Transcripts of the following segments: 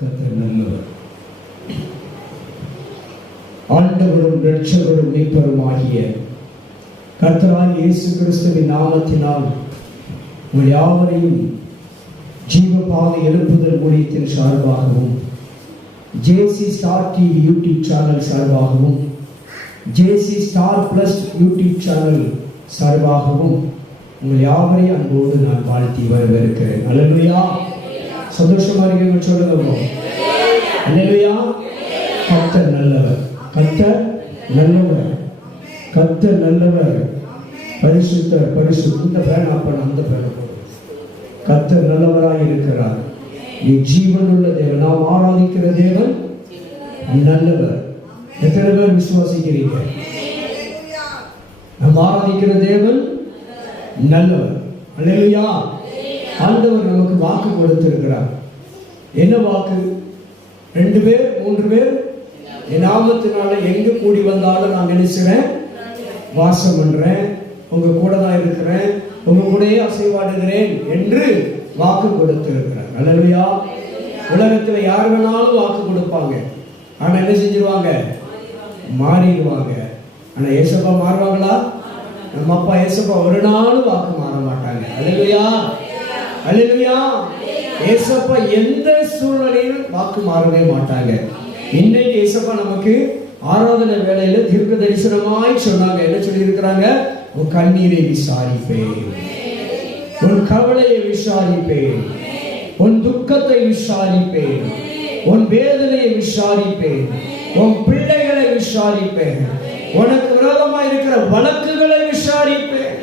கர்த்தர் நல்லவர். ஆண்டவரும் இரட்சகரும் மீட்பருமாகிய கர்த்தராகிய இயேசு கிறிஸ்துவின் நாமத்தினால் உங்கள் யாவரையும் ஜீவபாதை எழுப்புதல் ஊழியத்தின் சார்பாகவும், ஜேசி ஸ்டார் டிவி யூடியூப் சேனல் சார்பாகவும், ஜேசி ஸ்டார் பிளஸ் யூடியூப் சேனல் சார்பாகவும் உங்கள் யாவரையும் அன்போடு நான் வாழ்த்தி வரவேற்கிறேன். அல்லேலூயா. சந்தோஷமா இருக்கீங்க சொல்லுங்க. அல்லேலூயா. கர்த்தர் நல்லவர், கர்த்தர் நல்லவர், கர்த்தர் நல்லவர். பரிசுத்தர் பரிசுத்த. இந்த பேனா பண்ண அந்த பேனா. கர்த்தர் நல்லவராய் இருக்கிறார். நீ ஜீவன் உள்ள தேவன், நாம் ஆராதிக்கிற தேவன் நல்லவர். எத்தனை பேர் விசுவாசிக்கிறீங்க? நாம் ஆராதிக்கிற தேவன் நல்லவர். அல்லேலூயா. ஆண்டவர் நமக்கு வாக்கு கொடுத்திருக்கிறார். என்ன வாக்கு? 2 பேர் 3 பேர் என் நாமத்தினால எங்க கூடி வந்தாலும் நான் நினைச்சுறேன், வாசம் பண்றேன், உங்க கூட தான் இருக்கிறேன், உங்க கூடயே அசைவாடுகிறேன் என்று வாக்கு கொடுத்திருக்கிறார். அல்லேலூயா. உலகத்துல யார் வேணாலும் வாக்கு கொடுப்பாங்க, ஆனா என்ன செஞ்சிருவாங்க? மாறிடுவாங்க. ஆனா ஏசப்பா மாறுவாங்களா? நம்ம அப்பா ஏசப்பா ஒரு நாளும் வாக்கு மாற மாட்டாங்க. அல்லேலூயா. அல்லேலூயா. ஏசப்பா எந்த சூழ்நிலையிலும் வாக்கு மாறவே மாட்டாங்க. இன்னைக்கு ஏசப்பா நமக்கு ஆராதனை வேளையில தீர்க்க தரிசனமாய் சொன்னாங்க. என்ன சொல்லி இருக்கிறாங்க? உன் கண்ணீரை விசாரிப்பேன், உன் கவலையை விசாரிப்பேன், உன் துக்கத்தை விசாரிப்பேன், உன் வேதனையை விசாரிப்பேன், உன் பிள்ளைகளை விசாரிப்பேன், உனக்கு விரோதமா இருக்கிற வழக்குகளை விசாரிப்பேன்,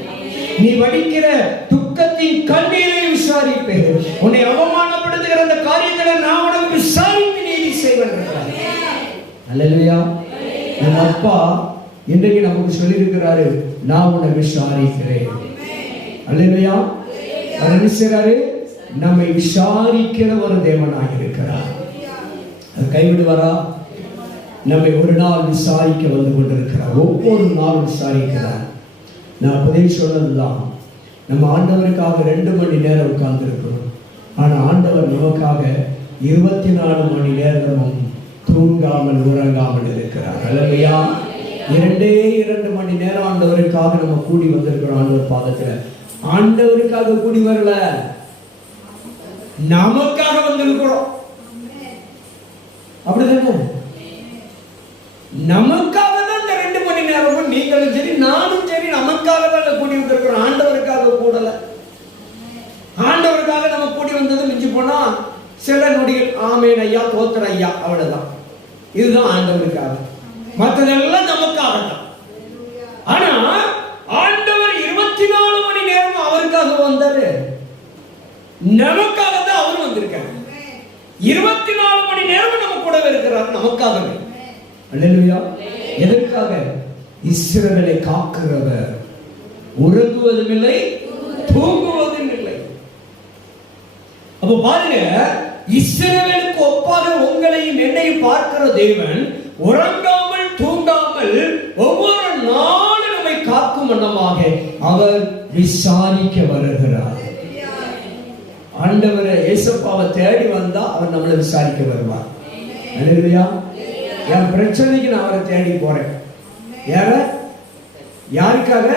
நீ வடிக்கிற துக்கத்தின் கண்ணீரை விசாரிப்பேன், உன்னை அவமானப்படுத்துகிற அந்த காரியங்களை நான் உனக்கு விசாரித்து நீதி செய்வேன். அல்லேலூயா. நம்ம அப்பா இன்றைக்கு நமக்கு சொல்லி இருக்கிறாரு, நான் உன்னை விசாரிக்கிறேன். அல்லேலூயா. அவர் என்ன செய்றாரு? நம்மை விசாரிக்கிற ஒரு தேவனாக இருக்கிறார். அது கைவிடுவாரா? நம்மை ஒரு நாள் விசாரிக்க வந்து கொண்டிருக்கிறார். ஒவ்வொரு நாளும் விசாரிக்கிறார். நான் பதில் சொன்னதுதான், நம்ம ஆண்டவருக்காக 2 மணி நேரம் உட்கார்ந்து இருக்கிறோம். ஆனா ஆண்டவர் நமக்காக 24 மணி நேரமும் தூங்காமல் உறங்காமல் இருக்கிறார். அல்லேலூயா. 2 மணி நேரம் ஆண்டவருக்காக நம்ம கூடி வந்திருக்கிறோம். ஆண்டவர் பாதத்துல ஆண்டவருக்காக கூடி வரல, நமக்காக வந்திருக்கிறோம். அப்படிதானே? நமக்காக தான் இந்த 2 மணி நேரமும் நீங்களும் சரி நானும் சரி நமக்காக தான் கூடி வந்திருக்கிறோம். ஆண்டவருக்காக கூடல. ஆண்டவருக்காக நம்ம கூடி வந்தது மிஞ்சி போனா சில நொடிகள் ஆமேன் ஐயா, தோத்திர ஐயா, அவ்வளவுதான். இதுதான் ஆண்டவருக்காக. மற்றதெல்லாம் நமக்காக தான். ஆனா ஆண்டவர் 24 மணி நேரம் அவருக்காக வந்தாரு. நமக்காக தான் அவர் வந்திருக்காரு. 24 மணி நேரம் நம்ம கூட இருக்கிறார், நமக்காகவே. அல்லேலூயா. எதற்காக? இஸ்ரவேலை காக்கிறவர், உறங்குவதும் இல்லை தூங்குவதும் இல்லை. அப்ப பாருங்க, இஸ்ரவேலுக்கு ஒப்பாக உங்களையும் என்னையும் பார்க்கிற தேவன் உறங்காமல் தூங்காமல் ஒவ்வொரு நாளும் நம்மை காக்கும் வண்ணமாக அவர் விசாரிக்க வருகிறார். ஆண்டவரை ஏசப்பாவை தேடி வந்தா அவர் நம்மளை விசாரிக்க வருவார். அல்லேலூயா. என் பிரச்சனைக்கு நான் அவரை தேடி போறேன். யாருக்காக?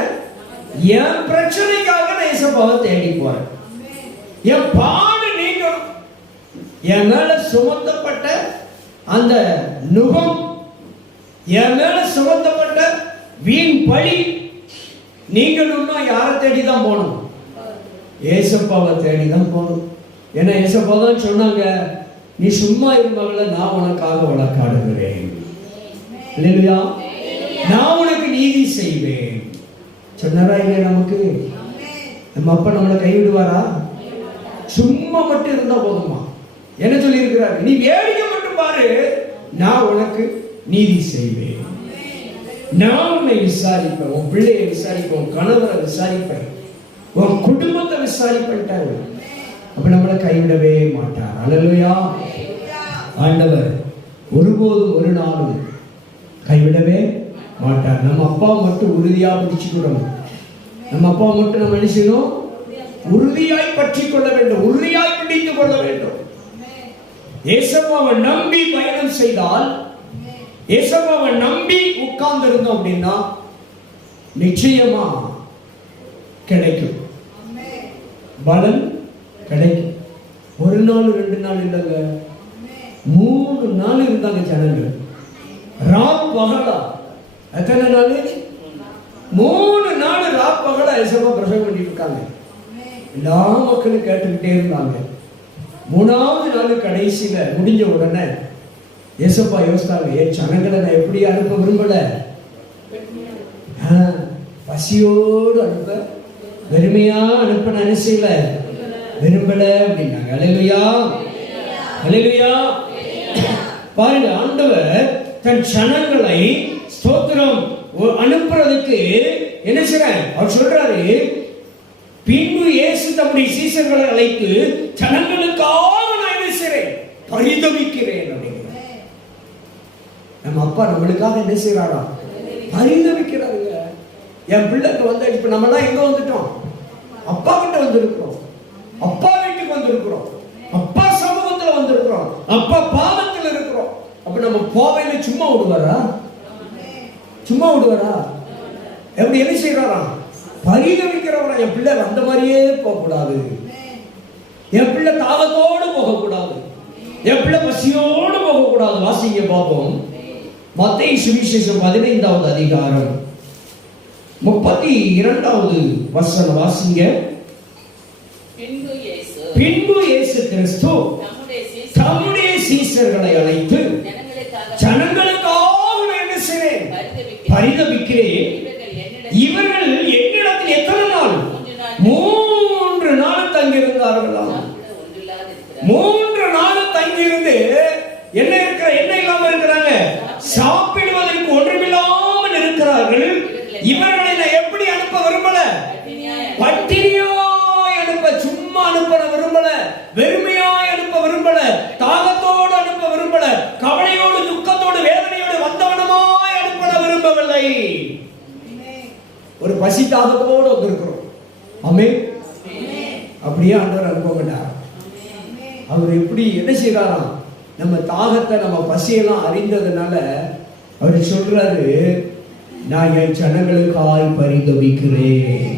என் பிரச்சனைக்காக நான் ஏசப்பாவை தேடி போறேன். என் பாடு நீங்களும், என் மேல சுமத்தப்பட்ட அந்த நுகம், என் மேல சுமத்தப்பட்ட வீண் பழி நீங்களும் யாரை தேடி தான் போகணும்? ஏசப்பாவை தேடி தான் போகணும். ஏன்னா ஏசப்பா தான் சொன்னாங்க, நீ சும்மா இருந்தவங்கள நான் உனக்காக வழக்காடுகிறேன். இல்லையா? நான் உனக்கு நீதி செய்வேன் சொன்னாரா இல்லையா? நமக்கு நம்ம அப்பா நம்மளை கைவிடுவாரா? சும்மா மட்டும் இருந்தா போதுமா? என்ன சொல்லி இருக்கிறார்? நீ வேடிக்கை மட்டும் பாரு, நான் உனக்கு நீதி செய்வேன், நான் உன்னை விசாரிப்பேன், உன் பிள்ளையை விசாரிப்பேன், உன் கணவரை விசாரிப்பேன், உன் குடும்பத்தை விசாரிப்பேன். அப்ப நம்மளை கைவிடவே மாட்டார். அல்லேலூயா. ஆண்டவர் ஒருபோதும் ஒரு நாளும் கைவிடவே மாட்டார். நம்ம அப்பா மட்டும் உறுதியா பிடிச்சுக்கணும். நம்ம அப்பா மட்டும் நம்ம என்ன செய்யணும்? உறுதியாய் பற்றி கொள்ள வேண்டும், உறுதியாய் பிடித்துக் கொள்ள வேண்டும். ஏசப்பாவை நம்பி பயணம் செய்தால், ஏசப்பாவை நம்பி உட்கார்ந்து இருந்தோம் அப்படின்னா நிச்சயமா கிடைக்கும், பலன் கிடைக்கும். ஒரு நாள் 2 நாள் இல்லைங்க, 3 நாள் இருந்தாங்க ஜனங்கள். ராப்பகலா எத்தனை நாள்? 3 நாள் ராப்பகலா ஏசப்பா பிரசங்கம் பண்ணிட்டு இருக்காங்க. எல்லா மக்களும் கேட்டுக்கிட்டே இருந்தாங்க. 3வது நாள் கடைசியில முடிஞ்ச உடனே ஏசப்பா யோசித்தாங்க, என் ஜனங்களை நான் எப்படி அனுப்ப விரும்பல, பசியோடு அனுப்ப, வெறுமையா அனுப்ப நினைச்சல விரும்பல அப்படின்னாங்க. அல்லேலூயா, அல்லேலூயா. பாருங்க, ஆண்டவர் தன் ஜனங்களை ஸ்தோத்திரம் அனுப்புறதுக்கு என்ன செய்றார்? அவர் சொல்றாரு, பின்பு இயேசு தம்முடைய சீசர்களை அழைத்து ஜனங்களுக்காக நான் என்ன செய்றேன்? பரிதபிக்கிறேன் அப்படிங்கிறார். நம்ம அப்பா நம்மளுக்காக என்ன செய்றாரா? பரிதபிக்கிறாருங்க. என் பிள்ளைக்கு வந்து இப்ப நம்ம எல்லாம் எங்க வந்துட்டோம்? அப்பா கிட்ட வந்திருக்கிறோம், அப்பா வீட்டுக்கு வந்திருக்கிறோம், அப்பா சமூகத்துல வந்திருக்கிறோம், அப்பா பாதத்தில் இருக்கிறோம். அப்ப நம்ம போவையில சும்மா விடுவாரா? சும்மா விடுவாரா? எப்படி என்ன செய்யறாரா? பரிதவிக்கிறவரா? என் பிள்ளை அந்த மாதிரியே போகக்கூடாது, என் பிள்ளை தாகத்தோடு போகக்கூடாது, என் பிள்ளை பசியோடு போகக்கூடாது. வாசிங்க பார்ப்போம். மத்தேயு சுவிசேஷம் 15வது அதிகாரம் 32வது வசனம் வாசிங்க. பின்பு இயேசு கிறிஸ்து தம்முடைய சீசர்களை அழைத்து ஜனங்களுக்காக என்ன செய்றேன்? பரிதபிக்கிறேன். இவர்கள் என்னிடத்தில் எத்தனை நாள்? 3 நாள் தங்கியிருந்தார்களாம். 3 நாள் தங்கியிருந்து என்ன இருக்கிற, என்ன இல்லாம இருக்கிறாங்க, சாப்பிடுவதற்கு ஒன்றுமில்லாமல் இருக்கிறார்கள். இவர்களை நான் எப்படி அனுப்ப விரும்பல? பட்டினியாய் அனுப்ப, சும்மா அனுப்ப விரும்பல, வெறுமையாய் அனுப்ப விரும்பல, தாகத்தோடு அனுப்ப விரும்பல, கவலையோடு துக்கத்தோடு வேதனையோடு வந்தவனமாய் அனுப்ப விரும்பவில்லை. ஒரு பசி தாகத்தோடு வந்திருக்கிறோம். ஆமென். அப்படியே ஆண்டவர் அனுப்ப மாட்டார். அவர் எப்படி என்ன செய்யறாராம்? நம்ம தாகத்தை, நம்ம பசியெல்லாம் அறிந்ததுனால அவர் சொல்றாரு, நான் என் ஜனங்களுக்காய் பரிதபிக்கிறேன்.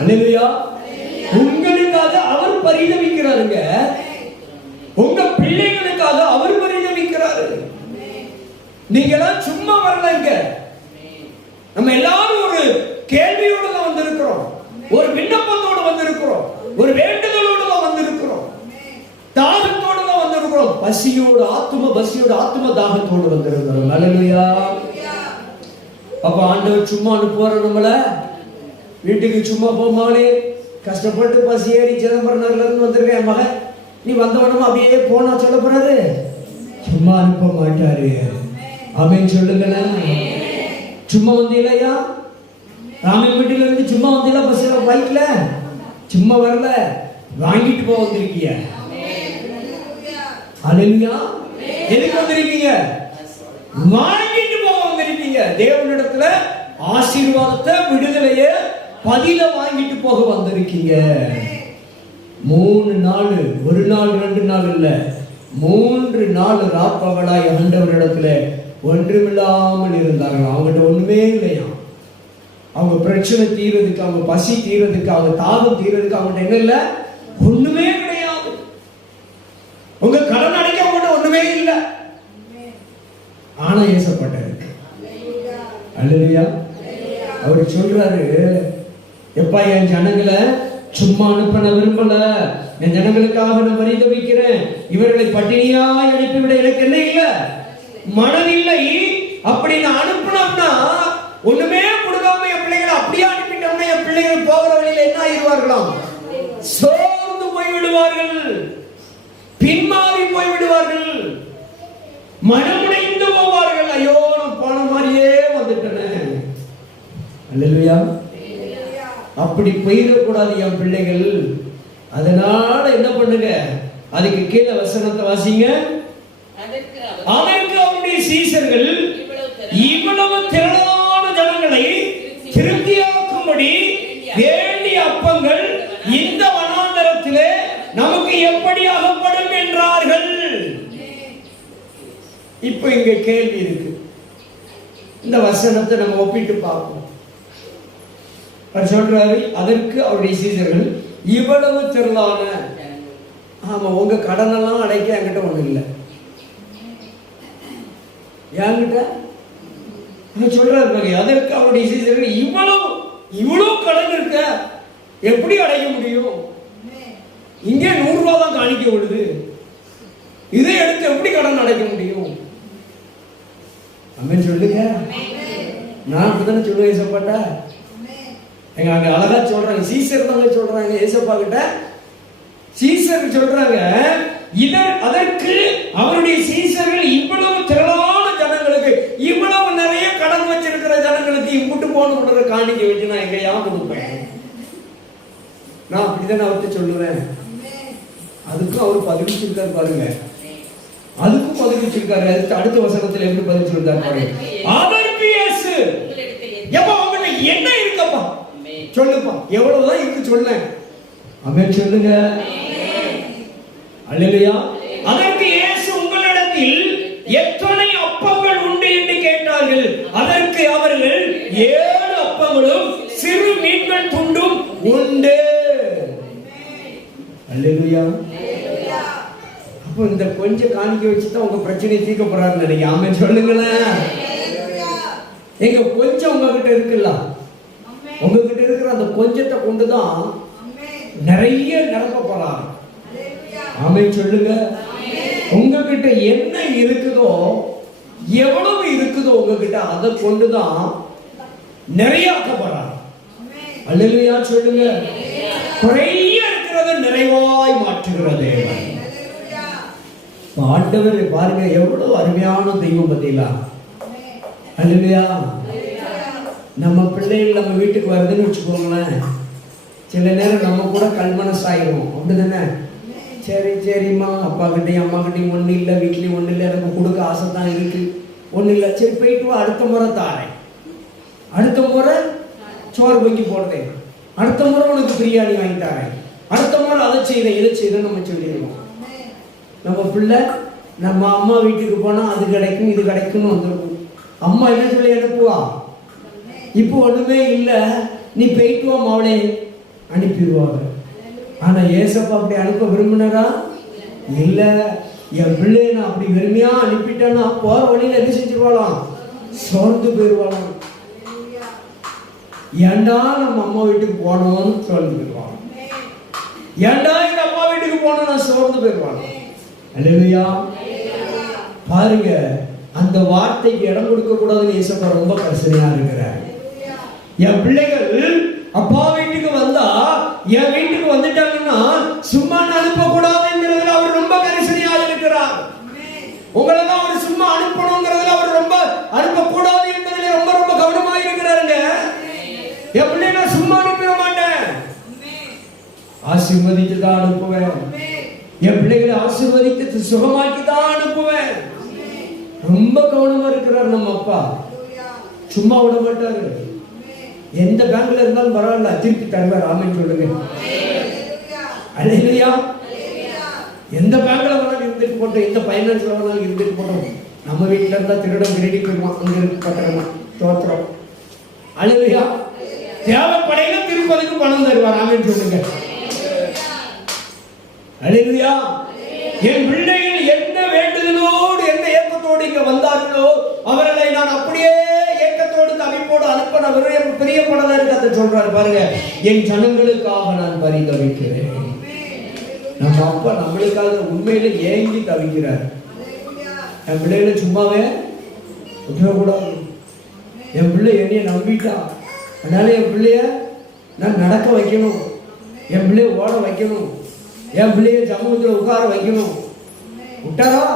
அல்லேலூயா. உங்களுக்காக அவர் பரிதபிக்கிறாருங்க, உங்க பிள்ளைகளுக்காக அவர் பரிதபிக்கிறாரு. நீங்க எல்லாம் சும்மா வரலங்க. நம்ம எல்லாரும் ஒரு கேள்வியோடு தான் வந்திருக்கிறோம், ஒரு விண்ணப்பத்தோடு வந்திருக்கிறோம், ஒரு வேண்டுதலோடு தான் வந்திருக்கிறோம், தாகத்தோடு தான் வந்திருக்கிறோம், பசியோடு, ஆத்தும பசியோடு, ஆத்தும தாகத்தோடு வந்திருக்கிறோம். அல்லேலூயா. அப்ப ஆண்டவர் சும்மா அனுப்புவார நம்மள வீட்டுக்கு? சும்மா போமாலே கஷ்டப்பட்டு பசி ஏறி சிதம்பரம் நகர்ல இருந்து வந்திருக்கேன் மகன், நீ வந்தவனமா அப்படியே போனா சொல்ல போறாரு? சும்மா அனுப்ப மாட்டாரு. ஆமென் சொல்லுங்களேன். சும்மா வந்தீங்களா? ராமன் வீட்டுல இருந்து சும்மா வந்தீங்களா? பஸ்ல, பைக்ல சும்மா வரல, வாங்கிட்டு போக வந்திருக்கீங்க. அல்லேலூயா. எதுக்கு வந்திருக்கீங்க? வாங்கிட்டு போக வந்திருக்கீங்க. தேவனிடத்துல ஆசீர்வாதத்தை, விடுதலைய, பதில வாங்கிட்டு போக வந்திருக்கீங்க. 3 நாள், 1 நாள் 2 நாள் இல்ல, 3 நாள் ராப்பகலாய் ஆண்டவரிடத்துல ஒன்றுமில்லாமல் இருந்தார்கள். அவங்ககிட்ட ஒண்ணுமே இல்லையா. அவங்க பிரச்சனை தீர்றதுக்கு, அவங்க பசி தீர்றதுக்கு, அவங்க தாகம் தீர்றதுக்கு அவங்ககிட்ட என்ன இல்ல? ஒண்ணுமே கிடையாது. உங்க கடன் அடைக்க அவங்ககிட்ட ஒண்ணுமே இல்லை. ஆனா ஏசப்பட்டிருக்கு. அல்லேலூயா. அவர் சொல்றாரு, எப்பா என் ஜனங்களை சும்மா அனுப்ப நான் விரும்பல, என் ஜனங்களுக்காக நான் பரிதபிக்கிறேன். இவர்களை பட்டினியாய் அனுப்பிவிட எனக்கு என்ன இல்ல? மனதில்லை. அப்படி நான் அனுப்பினோம்னா, ஒண்ணுமே கொடுக்காம என் பிள்ளைகளை அப்படியே அனுப்பிட்டோம்னா, என் பிள்ளைகள் போகிற வழியில என்ன ஆயிடுவார்களாம்? சோர்ந்து போய்விடுவார்கள், பின்மாறி போய்விடுவார்கள், மனமுடைந்து போவார்கள். ஐயோ, நான் போன மாதிரியே வந்துட்டேன். அல்லேலூயா. அப்படி போயிடக்கூடாது என் பிள்ளைகள். அதனால என்ன பண்ணுங்க, அதுக்கு கீழே வசனத்தை வாசிங்க. அதற்கு அவருடைய சீசர்கள் இவ்வளவு திரளான ஜனங்களை திருப்தியாக்கும்படி வேண்டிய அப்பங்கள் இந்த வனாந்தரத்திலே நமக்கு எப்படி அகப்படும் என்றார்கள். இப்போ இங்க கேள்வி இருக்கு. இந்த வசனத்தை நம்ம ஒப்பிட்டு பார்ப்போம். அவர் சொல்றாரு, அதற்கு அவருடைய சீசர்கள் இவ்வளவு திரளான, ஆமா உங்க கடனெல்லாம் அடைக்க என்கிட்ட ஒண்ணு இல்லை. என்கிட்ட சொல்றாரு, அதற்கு அவருடைய சீசர்கள் இவ்வளவு கடன் இருக்க எப்படி அடைக்க முடியும்? இங்கே 100 ரூபாய் தான் காணிக்க விடுது, இதை எடுத்து எப்படி கடன் அடைக்க முடியும்? அம்மன் சொல்லுங்க. நான் அப்படித்தானே சொல்லுவேன் ஏசப்பாட்ட. எங்க அங்க அழகா சொல்றாங்க, சீசர் தாங்க சொல்றாங்க ஏசப்பா கிட்ட. சீசர் சொல்றாங்க, அதற்கு அவருடைய சீசர்கள் இவ்வளவு திரளான ஜனங்களுக்கு, இவ்வளவு நிறைய கடன் வச்சிருக்கிற ஜனங்களுக்கு இம்புட்டு போன காணிக்க வச்சு நான் எங்கயா கொடுப்பேன்? நான் அப்படிதான் அவர்கிட்ட சொல்லுவேன். அதுக்கும் அவர் பதில் வச்சிருக்காரு பாருங்க. அதுக்கும் பதில் வச்சிருக்காரு. அடுத்த வசனத்துல எப்படி பதில் சொல்லிருக்காரு பாருங்க. அதற்கு இயேசு, எப்பா உங்ககிட்ட என்ன இருக்கப்பா சொல்லுப்பா, எவ்வளவுதான் இருக்கு சொல்ல. ஆமென் சொல்லுங்க. அல்லேலூயா. அதற்கு இயேசு, உங்களிடத்தில் எத்தனை அப்பங்கள் உண்டு என்று கேட்டார்கள். அதற்கு அவர்கள் 7 அப்பங்களும் சிறு மீன்கள் துண்டும் உண்டு. அல்லேலூயா. அப்போ இந்த கொஞ்சம் காணிக்க வச்சுதான் உங்க பிரச்சனையை தீர்க்க போறாருன்னு நினைக்கிறேன். ஆமென் சொல்லுங்களேன். எங்க கொஞ்சம் உங்ககிட்ட இருக்குல்ல, உங்ககிட்ட இருக்கிற அந்த கொஞ்சத்தை கொண்டுதான் நிறைய நிரப்ப போறாரு. ஆமென் சொல்லுங்க. உங்ககிட்ட என்ன இருக்குதோ, எவ்வளவு இருக்குதோ உங்ககிட்ட, அதை கொண்டுதான் நிறைய ஆக்க போறாரு. அல்லேலூயா சொல்லுங்க. குறைய இருக்கிறது நிறைவாய் மாற்றுகிற தேவன். ஆண்டவர் பாருங்க எவ்வளவு அருமையான தெய்வம் பத்தியா. அல்லேலூயா. நம்ம பிள்ளைகள் நம்ம வீட்டுக்கு வருதுன்னு வச்சுக்கோங்களேன், சில நேரம் நம்ம கூட கல்மனசாயிரும். அப்படிதானே? சரிம்மா, அப்பா கிட்டையும் அம்மா கிட்டையும் ஒன்றும் இல்லை, வீட்லேயும் ஒன்றும் இல்லை, எனக்கு கொடுக்க ஆசை தான் இருக்கு, ஒன்றும் இல்லை, சரி போயிட்டு வா, அடுத்த முறை தாரேன், அடுத்த முறை சோறு பொங்கி போடுறேன், அடுத்த முறை உனக்கு பிரியாணி வாங்கி தரேன், அடுத்த முறை அதை செய்தேன் இதை செய்தேன் நம்ம சொல்லிடுவோம். நம்ம பிள்ளை நம்ம அம்மா வீட்டுக்கு போனால் அது கிடைக்கும் இது கிடைக்கும்னு வந்துருக்கும். அம்மா என்ன சொல்லி அனுப்புவா, இப்போ ஒன்றுமே இல்லை நீ போயிட்டு வா மாவளே அனுப்பிடுவாங்க. ஆனா ஏசப்பா அப்படி அனுப்ப விரும்பினரா? இல்ல. என் பிள்ளைய நான் அப்படி வெறுமையா அனுப்பிட்டேன்னா போற வழியில என்ன செஞ்சிருவாளாம்? சோர்ந்து போயிருவாளாம். ஏண்டா நம்ம அம்மா வீட்டுக்கு போனோம்னு சோர்ந்து போயிருவாங்க. ஏண்டா எங்க அம்மா வீட்டுக்கு போனோம் நான் சோர்ந்து போயிருவாங்க. அல்லேலூயா. பாருங்க, அந்த வார்த்தைக்கு இடம் கொடுக்க கூடாதுன்னு ஏசப்பா ரொம்ப கரிசனையா இருக்கிறார். என் பிள்ளைகள் அப்பா வீட்டுக்கு வந்தா, என் வீட்டுக்கு வந்துட்டாங்கன்னா சும்மா அனுப்ப கூடாதுங்கிறதுல அவர் ரொம்ப கரிசனையா இருக்கிறார். உங்களை தான் அவர் சும்மா அனுப்பணுங்கிறதுல அவர் ரொம்ப அனுப்பக்கூடாது என்பதில் ரொம்ப ரொம்ப கவனமா இருக்கிறாருங்க. என் பிள்ளைகளை சும்மா அனுப்பிட மாட்டேன், ஆசீர்வதித்து தான் அனுப்புவேன். என் பிள்ளைகளை ஆசீர்வதித்து சுகமாக்கி தான் அனுப்புவேன். ரொம்ப கவனமா இருக்கிறார் நம்ம அப்பா. சும்மா விட மாட்டாரு. எந்த பேங்க்ல இருந்தாலும் பரவாயில்ல, திருப்பி தருவார். ஆமென் சொல்லுங்க. அல்லேலூயா. எந்த பேங்க்ல வேணாலும் இருந்துட்டு போட்டோம், எந்த பைனான்ஸ்ல வேணாலும் இருந்துட்டு போட்டோம், நம்ம வீட்டுல இருந்தா திருடம் திருடி போயிடுவான். அங்க இருக்கு பத்திரமா தோத்திரம். அல்லேலூயா. தேவைப்படையில திருப்பதிக்கு பணம் தருவார். ஆமென் சொல்லுங்க. அல்லேலூயா. என் பிள்ளைகள் என்ன வேண்டுதலோடு என்ன ஏக்கத்தோடு இங்க வந்தார்களோ அவர்களை நான் அப்படியே ஏக்கத்தோடு தவிப்போடு அனுப்ப நான் பிரியப்படல இருக்க சொல்றாரு பாருங்க. என் ஜனங்களுக்காக நான் பரிதவிக்கிறேன். நம்ம அப்பா நம்மளுக்காக உண்மையில ஏங்கி தவிக்கிறார். என் பிள்ளைகளை சும்மாவே விட்டுறக்கூடாது. என் பிள்ளை என்னைய நம்பிட்டா, அதனால என் பிள்ளைய நான் நடக்க வைக்கணும், என் பிள்ளைய ஓட வைக்கணும், என் பிள்ளைய சமூகத்தில் உட்கார வைக்கணும். விட்டாரா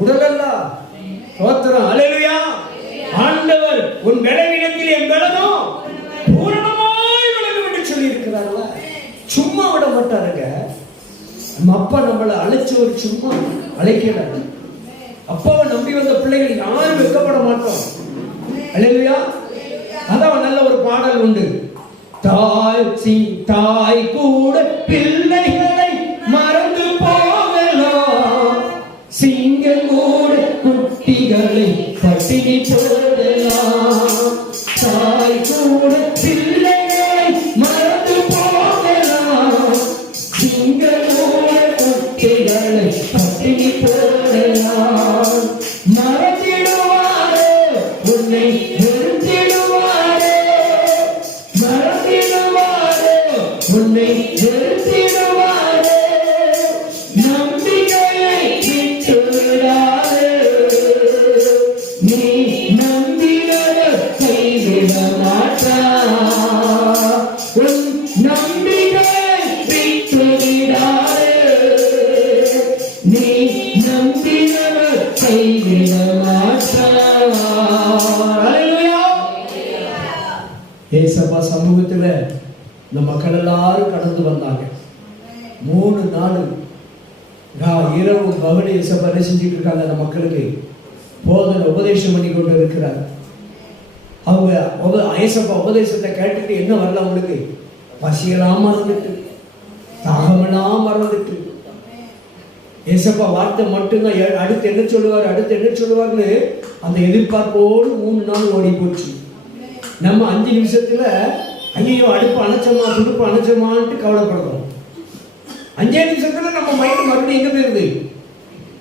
உடலல்ல தோத்திரம். அல்லேலூயா. ஆண்டவர் உன் பலவீனத்தில் என் பலனும் பூரணமாய் விளங்கும் என்று சொல்லி இருக்கிறார்களா? சும்மா விட மாட்டாருங்க. நம்ம அப்பா நம்மளை அழைச்சவர் சும்மா அழைக்கிறார். அப்பாவை நம்பி வந்த பிள்ளைகள் யாரும் வெட்கப்பட மாட்டோம். அல்லேலூயா. அதான் நல்ல ஒரு பாடல் உண்டு. தாய் கூட பிள்ளைகளை மறந்து போகலாம், சிங்கமோட குட்டிகளை பட்டினி போடலாம். மறந்திடுவாரே உன்னை வெறுத்திடுவாரே, மறந்திடுவாரே உன்னை வெறுத்திடுவாரே. நம்பிக்கையை விட்டுவிடாதே, நீ நம்பினதை கைவிட மாட்டார். உன் நம்பிக்கையை விட்டுவிடாதே, நீ நம்பினதை கைவிட மாட்டார். அல்லேலூயா. ஏசப்பா சமூகத்துல இந்த மக்கள் எல்லாரும் கடந்து வந்தாங்க. 3 நாள் இரவு பகல் ஏசப்பா என்ன செஞ்சுட்டு இருக்காங்க? அந்த மக்களுக்கு போதனை உபதேசம் பண்ணி கொண்டு இருக்கிறார். அவங்க ஏசப்பா உபதேசத்தை கேட்டுட்டு என்ன வரல அவங்களுக்கு? பசியெல்லாம் மறந்துட்டு, தாகமெல்லாம் மறந்துட்டு, ஏசப்பா வார்த்தை மட்டும்தான். அடுத்து என்ன சொல்லுவார், அடுத்து என்ன சொல்லுவார்னு அந்த எதிர்பார்ப்போடு 3 நாள் ஓடி போச்சு. நம்ம 5 நிமிஷத்துல ஐயோ அடுப்பு அணைச்சோமா துடுப்பு அணைச்சோமான்ட்டு கவலைப்படுறோம். 5 நிமிஷத்துல நம்ம மைண்ட் மறுபடியும் எங்க போயிருது?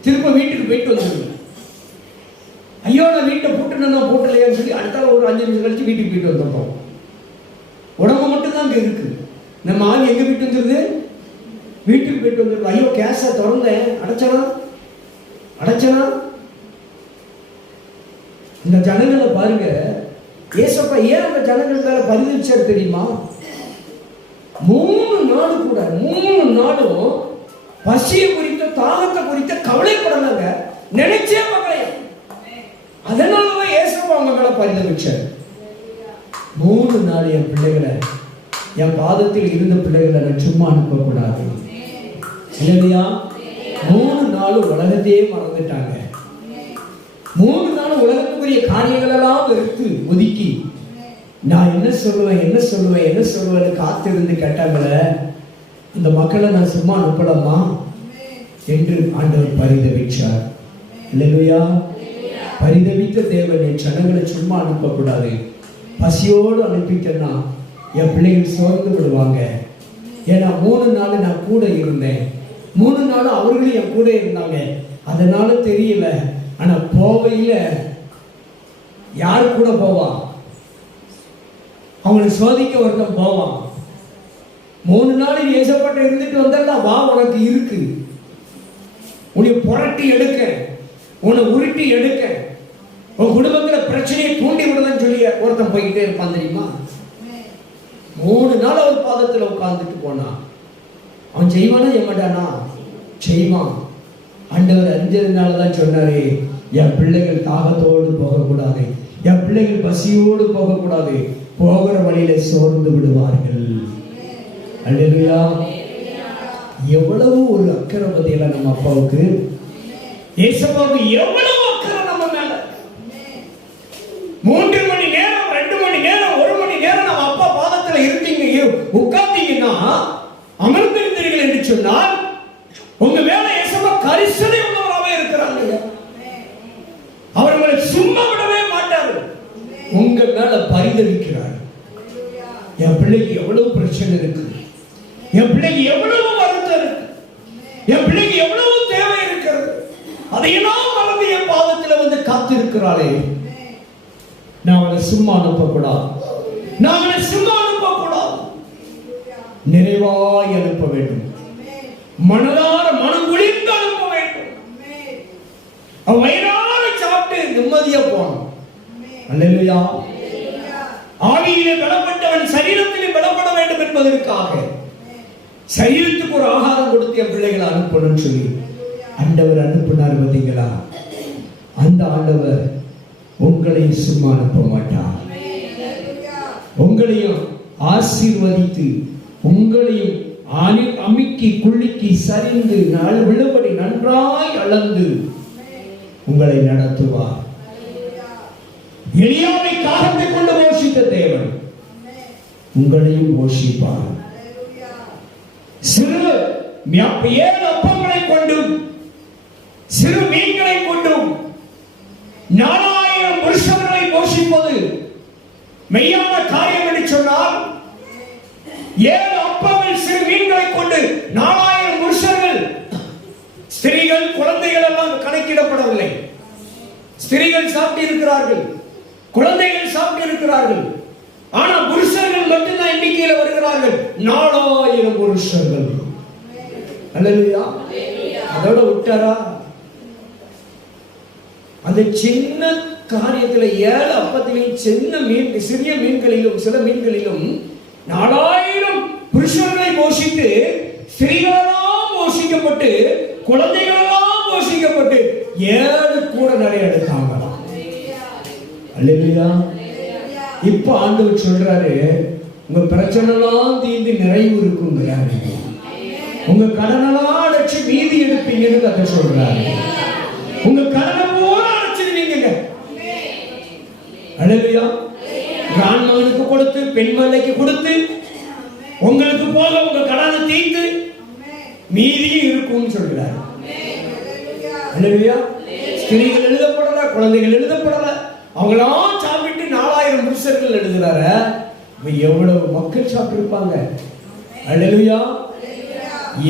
திரும்ப வீட்டுக்கு போயிட்டு வந்துருது. ஐயோ நான் வீட்டை பூட்டணும்னா பூட்டலையான்னு சொல்லி அடுத்த ஒரு 5 நிமிஷம் கழிச்சு வீட்டுக்கு போயிட்டு வந்துடுறோம். உடம்பு மட்டும் தான் அங்கே இருக்கு. நம்ம ஆள் எங்க போயிட்டு வந்துருது? வீட்டுக்கு போயிட்டு வந்துருது. ஐயோ கேஸை திறந்தேன், அடைச்சனா. இந்த ஜனங்களை பாருங்க, ஏசப்பா ஏன் அந்த ஜனங்கள் மேல பரிதவிச்சார் தெரியுமா? 3 நாள் கூட 3 நாளும் பசியை குறித்த தாகத்தை குறித்த கவலைப்படலாங்க, நினைச்சே பார்க்கலையா. அதனாலதான் ஏசப்பா அவங்க மேல பரிதவிச்சார். 3 நாள் என் பிள்ளைகளை, என் பாதத்தில் இருந்த பிள்ளைகளை நான் சும்மா அனுப்பக்கூடாது இல்லையா? 3 நாள் உலகத்தையே மறந்துட்டாங்க. 3 நாள் உலகத்துக்குரிய காரியங்கள் எல்லாம் வெறுத்து ஒதுக்கி நான் என்ன சொல்லுவேன் காத்திருந்து கேட்டாங்கள, இந்த மக்களை நான் சும்மா அனுப்பலாமா என்று ஆண்டவர் பரிதவிச்சார். இல்லையா? பரிதவித்த தேவன் என் ஜனங்களை சும்மா அனுப்பக்கூடாது. பசியோடு அனுப்பிட்டேன்னா என் பிள்ளைகள் சோர்ந்து விடுவாங்க. ஏன்னா 3 நாள் நான் கூட இருந்தேன், 3 நாள் அவர்களும் என் கூட இருந்தாங்க. அதனால தெரியல. ஆனா போவையில யாரு கூட போவா? அவங்களை சோதிக்க ஒருத்தன் போவான். 3 நாள் ஏசப்பட்ட இருந்துட்டு வந்தா வா, உனக்கு இருக்கு, உன்னை புரட்டி எடுக்க, உன்னை உருட்டி எடுக்க, உன் குடும்பத்துல பிரச்சனையை தூண்டி விடுதன்னு சொல்லி ஒருத்தன் போய்கிட்டே இருப்பான் தெரியுமா? 3 நாள் அவர் பாதத்துல உட்கார்ந்துட்டு போனான். அவன் செய்வானா செய்யமாட்டானா? செய்வான். ஆண்டவர் அறிஞ்சதுனாலதான் சொன்னாரு, என் பிள்ளைகள் தாகத்தோடு போகக்கூடாது, என் பிள்ளைகள் பசியோடு போகக்கூடாது, போகிற வழியில சோர்ந்து விடுவார்கள். அல்லேலூயா. எவ்வளவு ஒரு அக்கறை பதில நம்ம அப்பாவுக்கு, ஏசப்பாவுக்கு எவ்வளவு அக்கறை நம்ம மேல. 3 மணி நேரம் 2 மணி நேரம் 1 மணி நேரம் நம்ம அப்பா பாதத்துல இருந்தீங்க உட்கார்ந்தீங்கன்னா அமர்ந்திருந்தீர்கள் என்று சொன்னால் உங்க மேல ஏசப்பா கரிசனை உள்ளவராகவே இருக்கிறாங்க. அவர்களை சும்மா விடவே மாட்டார், உங்க மேல பரிதவிக்கிறார். என் பிள்ளைக்கு எவ்வளவு பிரச்சனை இருக்கு, என் பிள்ளைக்கு எவ்வளவு வருத்தம் இருக்கு, என் பிள்ளைக்கு எவ்வளவு தேவை இருக்கிறது, அதையெல்லாம் மறந்து என் பாதத்தில் வந்து காத்திருக்கிறாளே, நான் அவனை சும்மா அனுப்பக்கூடாது, நான் அவனை சும்மா அனுப்பக்கூடாது, நிறைவாய் அனுப்ப வேண்டும், மனதார மனம் குளிர்ந்து அனுப்ப வேண்டும், வயிறார சாப்பிட்டு நிம்மதியா போகணும். அல்லேலூயா. ஆவியிலே பலப்பட்டவன் சரீரத்திலே பலப்பட வேண்டும் என்பதற்காக சரீரத்துக்கு ஒரு ஆகாரம் கொடுத்து என் பிள்ளைகளை அனுப்பணும்னு சொல்லி ஆண்டவர் அனுப்பினார். பார்த்தீங்களா? அந்த ஆண்டவர் உங்களையும் சும்மா அனுப்ப மாட்டார். உங்களையும் ஆசீர்வதித்து, உங்களையும் அமுக்கி குலுக்கி சரிந்து விழுபடி நன்றாய் அளந்து உங்களை நடத்துவார். எலியாவை காகத்தை கொண்டு போஷித்த தேவன் உங்களையும் போஷிப்பார். சிறு 7 அப்பங்களை கொண்டும் சிறு மீன்களை கொண்டும் 4000 புருஷர்களை போஷிப்பது மெய்யான காரியம் என்று சொன்னால் 7 அப்பங்கள் நாலாயிரம் சிறு மீன்களை கொண்டு 4000 புருஷர்கள், ஸ்திரீகள் குழந்தைகள் எல்லாம் கணக்கிடப்படவில்லை. ஸ்திரீகள் சாப்பிட்டு இருக்கிறார்கள், குழந்தைகள் சாப்பிட்டு இருக்கிறார்கள். ஆனா புருஷர்கள் மட்டும்தான் எண்ணிக்கையில் வருகிறார்கள். 4000 புருஷர்கள். அல்லேலூயா. அதோட விட்டாரா? அந்த சின்ன காரியத்தில் 7 அப்பத்திலும் சின்ன மீன், சிறிய மீன்களிலும் சில மீன்களிலும் 4000 புருஷர்களை போஷித்து, ஸ்திரீகளெல்லாம் போஷிக்கப்பட்டு, குழந்தைகளெல்லாம் போஷிக்கப்பட்டு 7 கூட நிறைய எடுத்தாங்க. அல்லேலூயா. இப்ப ஆண்டவர் சொல்றாரு, உங்க பிரச்சனை எல்லாம் தீர்ந்து நிறைவு இருக்குங்கிறாரு. உங்க கடனெல்லாம் அடைச்சு மீதி எடுப்பீங்கன்னு கதை சொல்றாரு. உங்க கடனை போல அடைச்சிருவீங்க. அல்லேலூயா. ஆண் மகனுக்கு கொடுத்து பெண் மகனுக்கு கொடுத்து உங்களுக்கு போக உங்க கடனை தீர்த்து மீதியும் இருக்கும்னு சொல்றாரு. அல்லேலூயா. ஸ்திரீகள் எழுதப்படல, குழந்தைகள் எழுதப்படல, அவங்களாம் சாப்பிட்டு 4000 புருஷர்கள் எழுதுறாரு. எவ்வளவு மக்கள் சாப்பிட்டு இருப்பாங்க. அல்லேலூயா.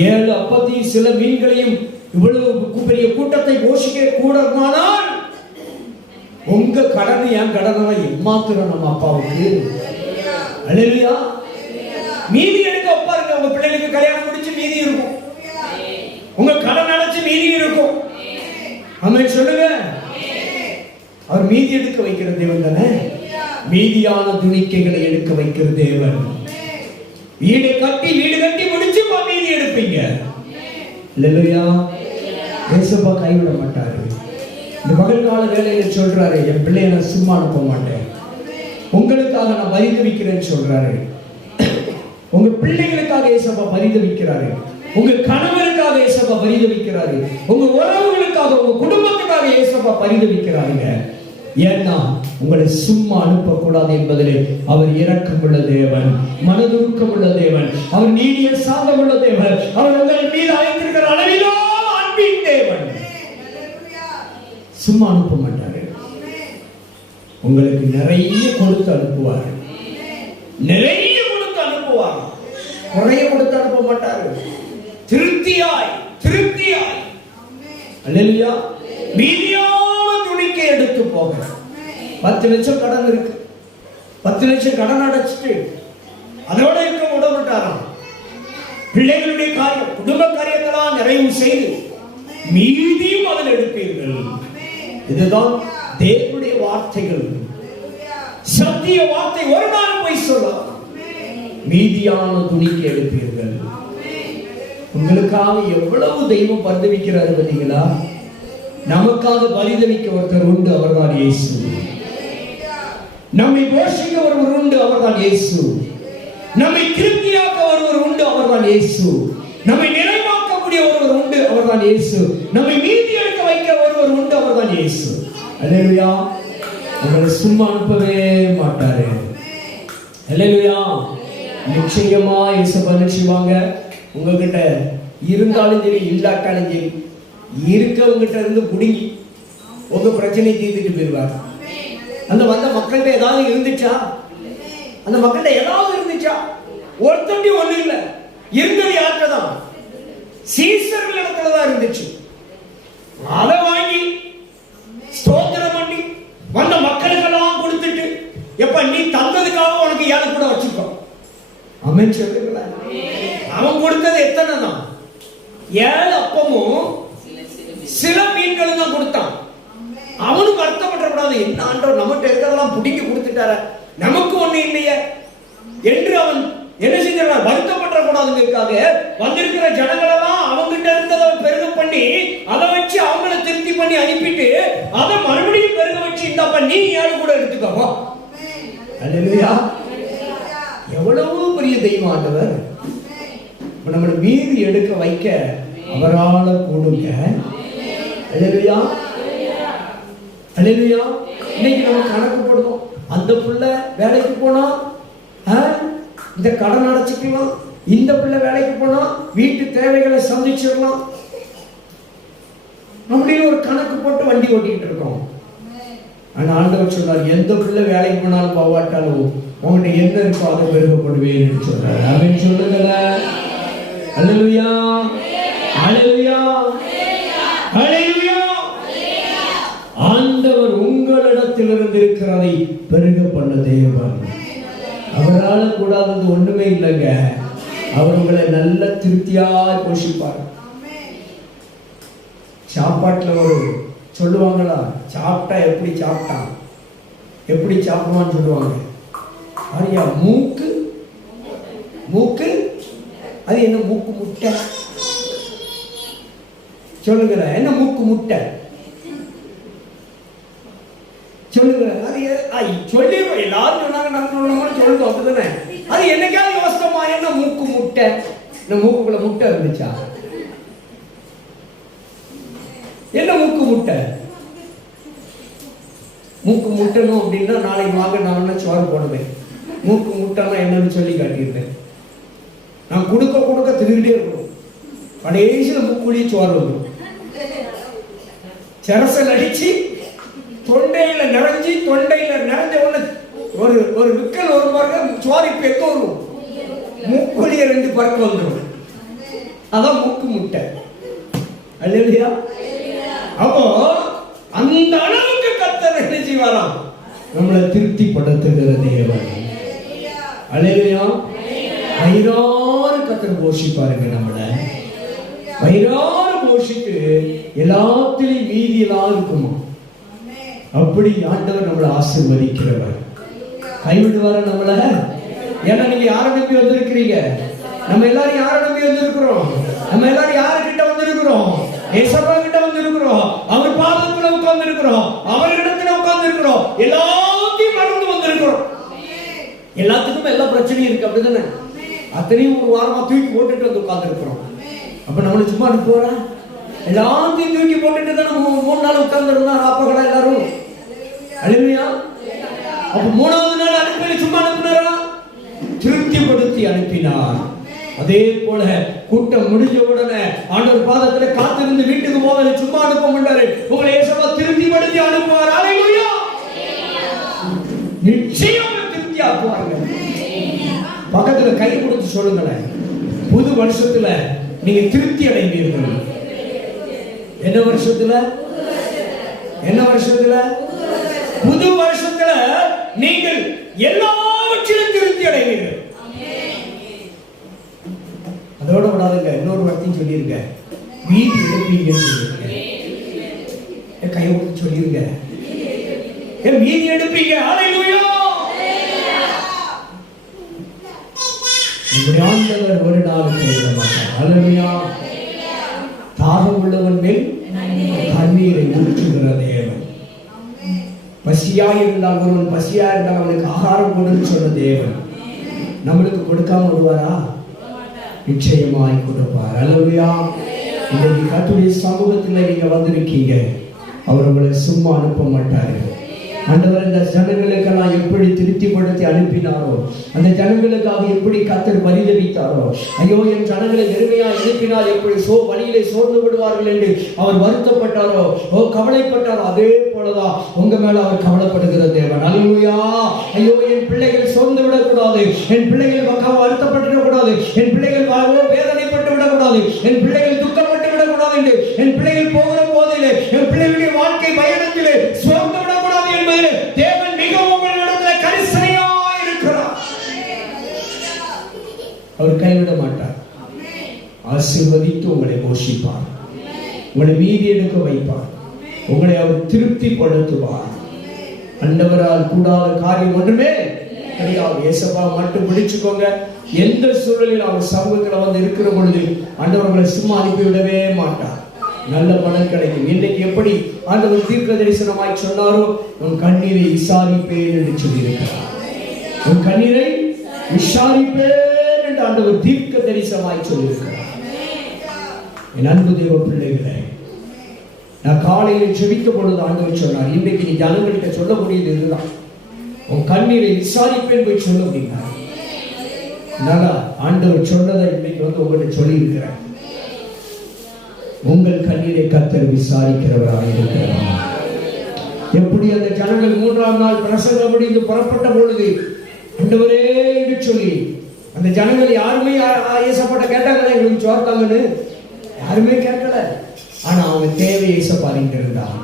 7 அப்பத்தையும் சில மீன்களையும் இவ்வளவு பெரிய கூட்டத்தை போஷிக்க கூடமானால் உங்க கடன் என் கடனை எம்மாத்திரம் நம்ம அப்பாவுக்கு. அல்லேலூயா. மீதி எடுக்க ஒப்பாருங்க. உங்க பிள்ளைகளுக்கு கல்யாணம் முடிச்சு மீதி இருக்கும், உங்க கடன் அடைச்சு மீதி இருக்கும். ஆமென் சொல்லுங்க. அவர் மீதி எடுக்க வைக்கிற தேவன் தானே. மீதியான துணிக்கைகளை எடுக்க வைக்கிற தேவன். வீடு கட்டி முடிச்சு மீதி எடுப்பீங்க. அல்லேலூயா. ஏசப்பா கைவிட மாட்டாரு. இந்த மகள் கால வேலையில சொல்றாரு, என் பிள்ளைய நான் சும்மா அனுப்ப மாட்டேன், உங்களுக்காக நான் பரிதவிக்கிறேன்னு சொல்றாரு. உங்க பிள்ளைகளுக்காக ஏசப்பா பரிதவிக்கிறாரு. உங்க கணவருக்காக ஏசப்பா பரிதவிக்கிறாரு. உங்க உறவுகளுக்காக, உங்க குடும்பத்துக்காக ஏசப்பா பரிதவிக்கிறாருங்க. ஏன்னா உங்களை சும்மா அனுப்பக்கூடாது என்பதிலே அவர் இரக்கமுள்ள தேவன், மனதுருக்கமுள்ள தேவன், அவர் நீடிய சாந்தமுள்ள தேவன், அவர் உங்கள் மீது அழைத்திருக்கிற அளவிலோ அன்பின் தேவன். சும்மா அனுப்ப மாட்டாரு. உங்களுக்கு நிறைய கொடுத்து அனுப்புவார், நிறைய கொடுத்து அனுப்புவார், குறைய கொடுத்து அனுப்ப மாட்டாரு. திருப்தியாய் திருப்தியாய். அல்லேலூயா. மீதியான துணிக்கை எடுத்து போக. 10 லட்சம் கடன் இருக்கு, 10 லட்சம் கடன் அடைச்சிட்டு அதோட இருக்க விடப்பட்டாராம். பிள்ளைகளுடைய காரியம், குடும்ப காரியத்தெல்லாம் நிறைவு செய்து மீதியும் அதில் எடுப்பீர்கள். இதுதான் தேவனுடைய வார்த்தைகள். சத்திய வார்த்தை ஒரு நாள் போய் சொல்ல. மீதியான துணிக்கு எடுப்பீர்கள். உங்களுக்காக எவ்வளவு தெய்வம் பரிதவிக்கிறாரு பார்த்தீங்களா? நமக்காக பரிதவிக்க ஒருத்தர் உண்டு, அவர்தான் இயேசு. நம்மை போஷிக்க ஒருவர் உண்டு, அவர்தான் இயேசு. நம்மை திருப்தியாக்க ஒருவர் உண்டு, அவர்தான் இயேசு. நம்மை நிறைவாக்கக்கூடிய ஒருவர் உண்டு, அவர்தான் இயேசு. நம்மை மீதி எடுக்க வைக்க ஒருவர் உண்டு, அவர்தான் இயேசு. அல்லேலூயா. உங்களை சும்மா அனுப்பவே மாட்டாரு. அல்லேலூயா. நிச்சயமா இயேசு பரிசுவாங்க. உங்ககிட்ட இருந்தாலும் சரி இல்லாட்டாலும் சரி, இருக்கவங்கிட்ட இருந்து புடுங்கி உங்க பிரச்சனை தீர்த்துட்டு போயிடுவார். அந்த வந்த மக்கள்கிட்ட ஏதாவது இருந்துச்சா? அந்த மக்கள்கிட்ட ஏதாவது இருந்துச்சா? ஒருத்தண்டி ஒண்ணு இல்லை. இருந்தது யார்கிட்ட தான்? சீசர்கள் இடத்துல தான் இருந்துச்சு. அதை வாங்கி ஸ்தோத்திரம் பண்ணி வந்த மக்களுக்கெல்லாம் கொடுத்துட்டு, எப்ப நீ தந்ததுக்காக உனக்கு ஏழை கூட வச்சுக்கோ. அமைச்சர் அவன் கொடுத்தது எத்தனை தான்? 7 அப்பமும் சில மீன்களும் தான் கொடுத்தான். அவனுக்கு வருத்தப்படக்கூடாது, என்ன ஆண்டவர் நம்மகிட்ட இருக்கிறதெல்லாம் புடிங்கி கொடுத்துட்டார, நமக்கு ஒண்ணு இல்லையே என்று அவன் என்ன செஞ்சான்? வருத்தப்படக்கூடாதுங்கிறதுக்காக வந்திருக்கிற ஜனங்களெல்லாம் அவங்கிட்ட இருந்ததை பெருக பண்ணி அதை வச்சு அவங்கள திருப்தி பண்ணி அனுப்பிட்டு அதை மறுபடியும் பெருக வச்சு இந்தாப்பா நீ 7 கூட எடுத்துக்கோ. அல்லேலூயா. எவ்வளவு பெரிய தெய்வம் ஆண்டவர். நம்மளை மீதி எடுக்க வைக்க அவரால கூடுங்க. அல்லேலூயா. அல்லேலூயா. இன்னைக்கு நம்ம கணக்கு போடுவோம். அந்த பிள்ளை வேலைக்கு போனா இந்த கடன் அடைச்சிக்கலாம், இந்த பிள்ளை வேலைக்கு போனா வீட்டு தேவைகளை சந்திச்சிடலாம் அப்படின்னு ஒரு கணக்கு போட்டு வண்டி ஓட்டிட்டு இருக்கோம். ஆனா ஆண்டவர் சொன்னார், எந்த பிள்ளை வேலைக்கு போனாலும் போவாட்டாலும் உங்கள்கிட்ட என்ன இருக்கோ அதை பெருகப்படுவேன்னு சொல்றாரு. அப்படின்னு சொல்லுங்க. அல்லேலூயா, அல்லேலூயா, அல்லேலூயா. ஆண்டவர் உங்களிடத்திலிருந்து இருக்கிறதை பெருக பண்ண தேவன். அவரால் கூடாதது ஒண்ணுமே இல்லைங்க. அவர் உங்களை நல்ல திருப்தியாக போஷிப்பார். சாப்பாட்டில் ஒரு சொல்லுவாங்களா, சாப்பிட்டா எப்படி சாப்பிட்டான், எப்படி சாப்பிடுவான்னு சொல்லுவாங்க. ஐயா மூக்கு மூக்கு அது என்ன மூக்கு முட்டை சொல்லுங்க, என்ன மூக்கு முட்டை சொல்லுங்க. அது சொல்லி எல்லாரும் சொன்னாங்க, நம்ம சொல்லணும் சொல்லுங்க, அப்படிதானே? அது என்னைக்காவது யோசிக்கமா, என்ன மூக்கு முட்டை, இந்த மூக்குக்குள்ள முட்டை இருந்துச்சா? என்ன மூக்கு முட்டை? மூக்கு முட்டணும் அப்படின்னா நாளைக்கு வாங்க, நான் சோறு போடுவேன். மூக்கு முட்டைன்னா என்னன்னு சொல்லி காட்டியிருந்தேன். நான் கொடுக்க கொடுக்க திருகிட்டே இருக்கணும். கடைசியில் மூக்குடியே சோறு வந்துடும். செரசல் அடிச்சு தொண்டையில நிறைஞ்சி, தொண்டையில நிறைஞ்ச உடனே ஒரு ஒரு விக்கல் ஒரு பாருங்க, சோறு இப்ப எங்க வரும், மூக்குடிய 2 பறக்க வந்துடும். அதான் மூக்கு முட்டை. அல்லேலூயா. அப்போ அந்த அளவுக்கு கர்த்தர் என்ன செய்வாராம், நம்மளை திருப்திப்படுத்துகிற தேவன். அல்லேலூயா. வயிறாறு கர்த்தர் போஷிப்பாருங்க நம்மளை. வயிறாறு போஷித்து எல்லாத்திலையும் மீதி எல்லாம் இருக்குமா. அப்படி ஆண்டவர் நம்மளை ஆசீர்வதிக்கிறவர். கைவிடுவார நம்மள? ஏன்னா நீங்க யாரை நம்பி வந்திருக்கிறீங்க? நம்ம எல்லாரும் யாரை நம்பி வந்திருக்கிறோம்? நம்ம எல்லாரும் யாருக்கிட்ட வந்திருக்கிறோம்? ஏசப்பா கிட்ட வந்திருக்கிறோம். அவர் பாதத்துல உட்கார்ந்து இருக்கிறோம். அவரிடத்துல உட்கார்ந்து இருக்கிறோம். எல்லாத்தையும் மறந்து வந்திருக்கிறோம். எல்லாத்துக்கும் எல்லா பிரச்சனையும் இருக்கு, அப்படிதானே? அத்தனையும் ஒரு வாரமா தூக்கி போட்டுட்டு வந்து உட்கார்ந்து இருக்கிறோம். அப்ப நம்மள சும்மா அனுப்புவாரா? எல்லாத்தையும் தூக்கி போட்டுட்டு தான் நம்ம 3 நாள் உட்கார்ந்து இருந்தா ராப்பகலா எல்லாரும். அல்லேலூயா. அப்ப 3வது நாள் அனுப்பி சும்மா அனுப்பினாரா? திருப்திப்படுத்தி அனுப்பினார். அதே போல கூட்டம் முடிஞ்ச உடனே ஆண்டவர் பாதத்துல காத்திருந்து வீட்டுக்கு போவதை சும்மா அனுப்ப மாட்டாரு. உங்களை ஏசப்பா திருப்திப்படுத்தி அனுப்புவார். அல்லேலூயா. நிச்சயமா திருப்தி ஆக்குவாங்க. பக்கத்துல கை கொடுத்து சொல்லுங்களேன், புது வருஷத்துல நீங்க திருப்தி அடைவீர்கள். என்ன வருஷத்துல? என்ன வருஷத்துல? புது வருஷத்துல நீங்கள் எல்லாவற்றிலும் திருப்தி அடைவீர்கள். அதோட விடாதுங்க, இன்னொரு வார்த்தையும் சொல்லிருங்க, வீடு எடுப்பீங்கன்னு சொல்லிருங்க. கை கொடுத்து சொல்லிருங்க, வீடு எடுப்பீங்க. அல்லேலூயா. உங்களுடைய ஆண்டவர் ஒரு நாள் கைவிட மாட்டார். அல்லேலூயா. தாகம் உள்ளவன் மேல் தண்ணீரை ஊற்றுகிற தேவன். பசியா இருந்தால், ஒருவன் பசியா இருந்தால் அவனுக்கு ஆகாரம் கொடுன்னு சொன்ன தேவன் நம்மளுக்கு கொடுக்காம விடுவாரா? நிச்சயமாய் கொடுப்பார். அல்லேலூயா. இன்னைக்கு கர்த்தருடைய சமூகத்தில் நீங்க வந்திருக்கீங்க. அவர் உங்களை சும்மா அனுப்ப மாட்டாரு. ஆண்டவர் இந்த ஜனங்களுக்கெல்லாம் எப்படி திருப்திப்படுத்தி அனுப்பினாரோ, அந்த ஜனங்களுக்காக எப்படி கர்த்தர் பரிதபித்தாரோ, ஐயோ என் ஜனங்களை வெறுமையா அனுப்பினால் எப்படி வழியிலே சோர்ந்து விடுவார்கள் என்று அவர் வருத்தப்பட்டாரோ, கவலைப்பட்டாரோ, அதே போலதான் உங்க மேல அவர் கவலைப்படுகிற தேவன். அல்லேலூயா. ஐயோ என் பிள்ளைகள் சோர்ந்து விடக்கூடாது, என் பிள்ளைகள் வருத்தப்பட்டுவிடக்கூடாது, என் பிள்ளைகள் வேதனைப்பட்டு விடக்கூடாது, என் பிள்ளைகள் துக்கப்பட்டு விடக்கூடாது என்று, என் பிள்ளைகள் போகிற போதிலே, என் பிள்ளைகளுடைய வாழ்க்கை பயணத்திலே சோர்ந்து விடக்கூடாது என்பதிலே தேவன் மிகவும் உங்களிடத்தில் கரிசனையாய் இருக்கிறார். அவர் கைவிட மாட்டார். ஆசீர்வதித்து உங்களை போஷிப்பார், உங்களை மீதி எடுக்க வைப்பார், உங்களை அவர் திருப்திப்படுத்துவார். ஆண்டவரால் கூடாத காரியம் ஒன்றுமே கிடையாது. ஏசப்பா மட்டும் பிடிச்சுக்கோங்க. எந்த சூழலில் அவர் சமூகத்தில் வந்து இருக்கிற பொழுது ஆண்டவர் உங்களை சும்மா அனுப்பிவிடவே மாட்டார். நல்ல பலன் கிடைக்கும். இன்னைக்கு எப்படி ஆண்டவர் தீர்க்க தரிசனமாய் சொன்னாரோ, உன் கண்ணீரை விசாரிப்பேன் என்று சொல்லியிருக்கிறார். உன் கண்ணீரை விசாரிப்பேன் என்று ஆண்டவர் தீர்க்க தரிசனமாய் சொல்லியிருக்கிறார். என் அன்பு தேவ பிள்ளைகளே, நான் காலையில் ஜெபிக்க பொழுது ஆண்டவர் சொன்னார், இன்றைக்கு நீ ஜனங்கள்கிட்ட சொல்லக்கூடியது இதுதான், உன் கண்ணீரை விசாரிப்பேன் போய் சொல்ல அப்படின்னா. ஆண்டவர் சொன்னதை இன்னைக்கு வந்து உங்கள்கிட்ட சொல்லி இருக்கிறேன். உங்கள் கண்ணீரை கர்த்தர் விசாரிக்கிறவராக இருக்கிறார். எப்படி அந்த ஜனங்கள் 3ஆம் நாள் பிரசங்கம் முடிந்து புறப்பட்ட பொழுது ஆண்டவரே என்று சொல்லி அந்த ஜனங்கள் யாருமே ஏசப்பட்ட கேட்டாங்களே, எங்களுக்கு சோர்த்தாங்கன்னு யாருமே கேட்கல. ஆனா அவங்க தேவையை ஏசப்பா அறிந்திருந்தார்.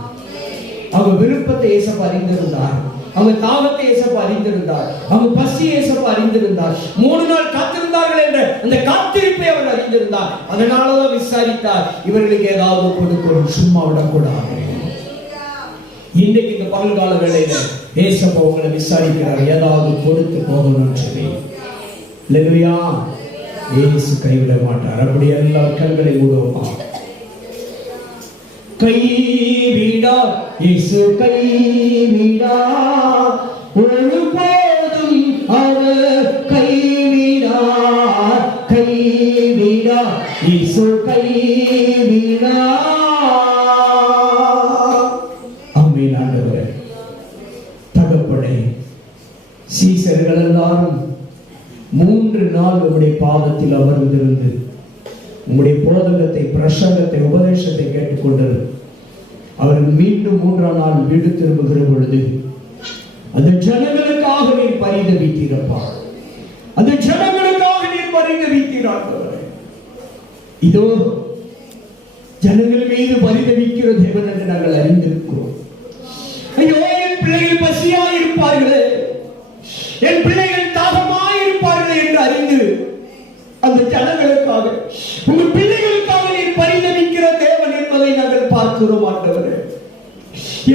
அவங்க விருப்பத்தை ஏசப்பா அறிந்திருந்தார். அவங்க தாகத்தை ஏசப்பா அறிந்திருந்தார். அவங்க பசியை ஏசப்பா அறிந்திருந்தார். 3 நாள் காத்திருந்தார்கள் என்ற அந்த காத்திருப்பை அவர் அறிந்திருந்தார். அதனாலதான் விசாரித்தார், இவர்களுக்கு ஏதாவது கொடுக்கணும், சும்மா விடக்கூடாது. இன்றைக்கு இந்த பகல்கால வேளையில ஏசப்பா உங்களை விசாரிக்கிறார், ஏதாவது கொடுத்து போகணும்னு சொல்லி. இல்லையா? இயேசு கைவிட மாட்டார். அப்படி எல்லா கண்களை மூடுவோமா? கைவிடா இயேசு கைவிடா, ஒருபோதும் அவர் கைவிடா. கைவிடா இயேசு கைவிடா. ஆமென். ஆண்டவரே, தகப்பனே, சீசர்கள் எல்லாரும் 3 நாள் உம்முடைய பாதத்தில் அமர்ந்திருந்து உம்முடைய போதகத்தை, பிரசங்கத்தை, உபதேசத்தை கேட்டுக்கொண்டது. அவர்கள் மீண்டும் 3ஆம் நாள் வீடு திரும்புகிற பொழுது அந்த ஜனங்களுக்காக நீர் பரிதபித்தீரப்பா. அந்த ஜனங்களுக்காக நீர் பரிதபித்தீராண்டவரே. இதோ ஜனங்கள் மீது பரிதபிக்கிற தேவன் என்று நாங்கள் அறிந்திருக்கிறோம். ஐயோ, என் பிள்ளைகள் பசியாய் இருப்பார்களே, என் பிள்ளைகள் தாகமாய் இருப்பார்களே என்று அறிந்து அந்த ஜனங்களுக்காக, உங்கள் பிள்ளைகளுக்காக நீர் பரிதபிக்கிற தேவன் என்பதை நாங்கள் பார்க்கிறோம். ஆண்டவரே,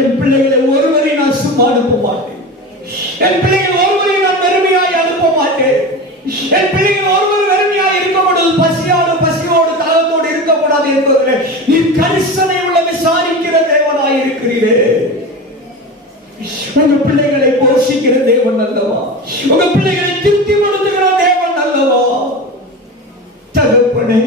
என் பிள்ளைகளை ஒருவரை நான் சும்மா அனுப்ப மாட்டேன். என் பிள்ளைகள் ஒருவரை நான் வெறுமையாய் அனுப்ப மாட்டேன். என் பிள்ளைகள் ஒருவர் வெறுமையாய் இருக்கக்கூடாது, பசியோடு தாகத்தோடு இருக்கக்கூடாது என்பதில் நீர் கரிசனை உள்ள விசாரிக்கிற தேவனாய் இருக்கிறீரே. உங்க பிள்ளைகளை போஷிக்கிற தேவன் அல்லவா? உங்க பிள்ளைகளை திருப்திப்படுத்துகிற தேவன் அல்லவா? தகப்பனே,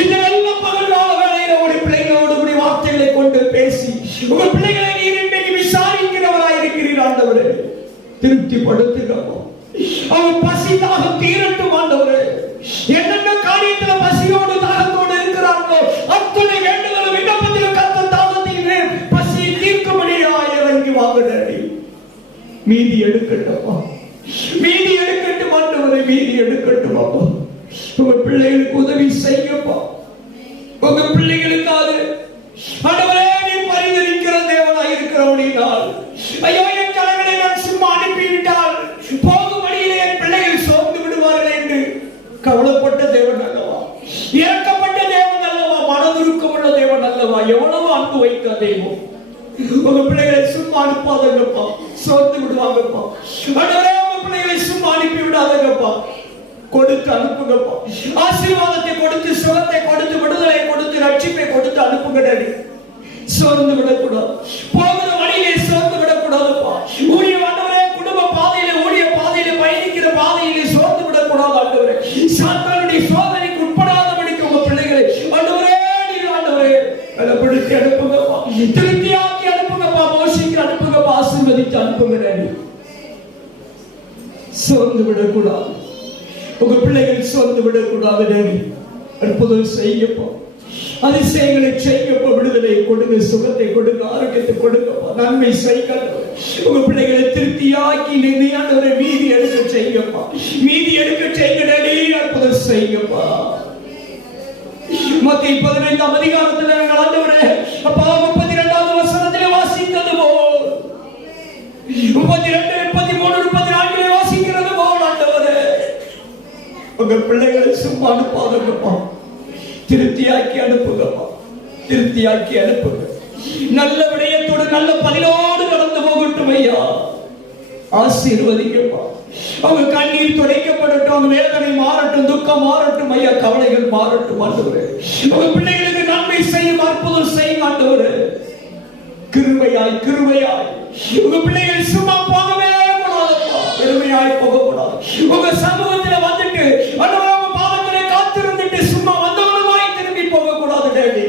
இந்த நல்ல பகல்கால வேளையில உடைய பிள்ளைகளோடு உடைய வார்த்தைகளை கொண்டு பேசி உங்க பிள்ளைகளை நீர் இன்றைக்கு விசாரிக்கிறவராய் இருக்கிறீர். ஆண்டவரே, திருப்திப்படுத்துகிறோம். அவங்க பசி தாகம் தீரட்டும். ஆண்டவரே, என்னென்ன காரியத்துல பசியோடு தாகத்தோடு இருக்கிறார்களோ அத்தனை வேண்டுதலும் விண்ணப்பத்திலும் கர்த்தர் தாகத்திலே பசியை தீர்க்கும்படியாய் இறங்கி வாங்குகிறாரே. மீதி எடுக்கட்டும், மீதி எடுக்கட்டும். ஆண்டவரே, மீதி எடுக்கட்டும். அப்பா, உங்க பிள்ளைகளுக்கு உதவி செய்யப்பா. உங்க பிள்ளைகளுக்காக ஆண்டவரே நீர் பரிதபிக்கிற தேவனாய் இருக்கிறவனால், ஐயோ, என் ஜனங்களை நான் சும்மா அனுப்பிவிட்டால் போகும் வழியிலே என் பிள்ளைகள் சோர்ந்து விடுவார்கள் என்று கவலைப்பட்ட தேவன் அல்லவா? இறக்கப்பட்ட தேவன் அல்லவா? மனதுருக்கமுள்ள தேவன் அல்லவா? எவ்வளவு அன்பு வைத்த தெய்வம். உங்க பிள்ளைகளை சும்மா அனுப்பாதங்கப்பா, சோர்ந்து விடுவாங்கப்பா. ஆண்டவரே, உங்க பிள்ளைகளை சும்மா அனுப்பி விடாதங்கப்பா, கொடுத்து அனுப்புங்கப்பா. ஆசீர்வாதத்தை கொடுத்து, சுகத்தை கொடுத்து, விடுதலை கொடுத்து, ரட்சிப்பை கொடுத்து அனுப்புங்க. சோர்ந்து விடக்கூடாது, போகிற வழியிலே சோர்ந்து விடக்கூடாதுப்பா. ஊழிய ஆண்டவரே, குடும்ப பாதையிலே, ஊழிய பாதையிலே, பயணிக்கிற பாதையிலே சோர்ந்து விடக்கூடாது. ஆண்டவரே, சாத்தானுடைய சோதனைக்கு உட்படாதபடிக்கு உங்க பிள்ளைகளை ஆண்டவரே நீர் ஆண்டவரே பலப்படுத்தி அனுப்புங்கப்பா, திருப்தியாக்கி அனுப்புங்கப்பா, போஷிக்க அனுப்புங்கப்பா, ஆசீர்வதித்து அனுப்புங்க. சோர்ந்து விடக்கூடாது, உங்க பிள்ளைகள் சோர்ந்து விடக்கூடாது. அற்புதம் செய்யப்பா, அதிசயங்களை செய்யப்பா, விடுதலை கொடுங்க, சுகத்தை கொடுங்க, ஆரோக்கியத்தை கொடுங்கப்பா, நன்மை செய்ய. உங்க பிள்ளைகளை திருப்தியாக்கி நினையாண்டவரை மீதி எடுக்க செய்யப்பா, மீதி எடுக்க செய்ய. அற்புதம் செய்யப்பா. மத்திய 15ஆம் அதிகாரத்தில் நாங்கள் ஆண்டவரே அப்பா 32வது வசனத்திலே வாசித்தது போல், 32, 33, 34 வாசிக்கிறது போல் ஆண்டவரே உங்க பிள்ளைகளை சும்மா அனுப்பாதங்கப்பா, திருப்தியாக்கி அனுப்புங்கப்பா, திருப்தியாக்கி அனுப்புங்க. நல்ல விடயத்தோடு நல்ல பதிலோடு கடந்து போகட்டும் ஐயா. ஆசீர்வதிங்கப்பா. அவங்க கண்ணீர் துடைக்கப்படட்டும், அவங்க வேதனை மாறட்டும், துக்கம் மாறட்டும் ஐயா, கவலைகள் மாறட்டும். ஆண்டவரே, உங்க பிள்ளைகளுக்கு நன்மை செய்யும், அற்புதம் செய்யும். ஆண்டவரே, கிருபையாய் கிருபையாய் உங்க பிள்ளைகள் சும்மா போகவே கூடாதுப்பா, பெருமையாய் போகக்கூடாது. உங்க சமூகத்தில் வந்துட்டு ஆண்டவரே உங்க பாதத்திலே காத்திருந்துட்டு சும்மா வந்தவனுமாய் திரும்பி போகக்கூடாது. டேடி,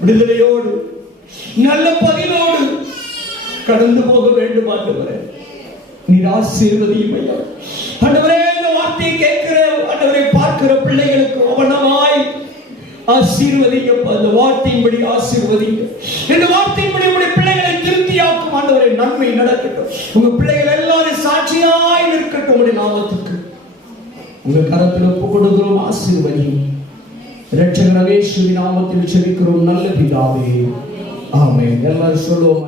விடுதலையோடு நல்ல பதிலோடு கடந்து போக வேண்டும். ஆண்டவரே, நீர் ஆசீர்வதியும் ஐயா. ஆண்டவரே, இந்த வார்த்தையை கேட்கிற ஆண்டவரை பார்க்கிற பிள்ளைகளுக்கு அவனமாய் ஆசீர்வதிக்கப்பா, இந்த வார்த்தையின்படி ஆசீர்வதிங்க. இந்த வார்த்தையின்படி உங்களுடைய பிள்ளைகளை திருப்தியாக்கும். ஆண்டவரே, நன்மை நடக்கட்டும். உங்க பிள்ளைகள் எல்லாரும் சாட்சியாய் நிற்கட்டும். உங்களுடைய நாமத்துக்கு உங்கள் கரத்தில் ஒப்புக் கொடுக்கிறோம். ஆசீர்வதியும். இரட்சகர் இயேசுவின் நாமத்தில் ஜெபிக்கிறோம் நல்ல பிதாவே. ஆமென். எல்லாரும் சொல்லுவோம்.